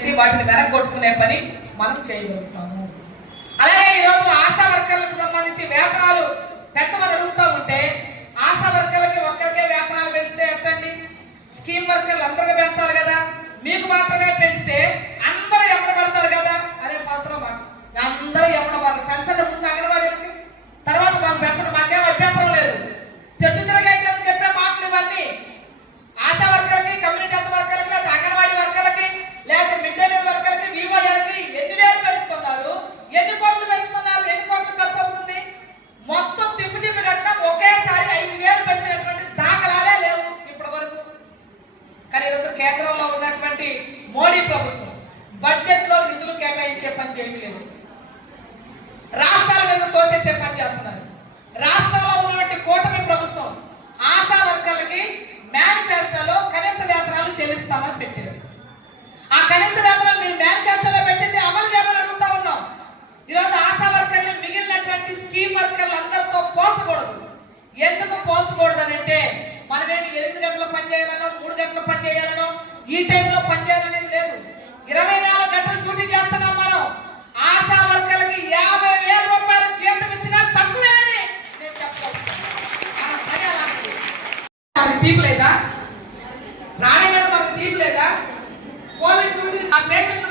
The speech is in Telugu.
చేసి వాటిని వెనక్కొట్టుకునే పని మనం చేయగలుగుతాము. అలాగే ఈరోజు ఆశా వర్కర్లకు సంబంధించి వేతనాలు పెంచమని అడుగుతా ఉంటే ఆశా వర్కర్లకి ఒక్కరికే వేతనాలు పెంచితే ఎట్టండి? స్కీమ్ వర్కర్లు కానీ ఈరోజు కేంద్రంలో ఉన్నటువంటి మోడీ ప్రభుత్వం బడ్జెట్లో నిధులు కేటాయించే పని చేయట్లేదు. రాష్ట్రాల మీద తోసేసే పని చేస్తున్నారు. రాష్ట్రంలో ఉన్నటువంటి కూటమి ప్రభుత్వం ఆశా వర్కర్లకి మేనిఫెస్టోలో కనీస వేతనాలు చెల్లిస్తామని పెట్టారు. ఆ కనీస వేతనాలు మీరు మేనిఫెస్టోలో పెట్టింది అమలు చేయమని అడుగుతా ఉన్నాం. ఈరోజు ఆశా వర్కర్ని మిగిలినటువంటి స్కీమ్ వర్కర్లు అందరితో పోల్చకూడదు. ఎందుకు పోల్చకూడదు అని అంటే మనమేమి ఎనిమిది గంటలు పని చేయాలనో మూడు గంటలు పని చేయాలనో ఈ టైంలో పనిచేయాలనేది లేదు. ఇరవై నాలుగు గంటలు డ్యూటీ చేస్తున్నాం మనం. ఆశా వర్కర్లకి యాభై వేల రూపాయల జీతం ఇచ్చినా తక్కువే అని నేను చెప్పవచ్చు తీపు లేదా? ప్రాణం మీద మనకు తీపు లేదా? కోవిడ్ డ్యూటీ ఆ పేషెంట్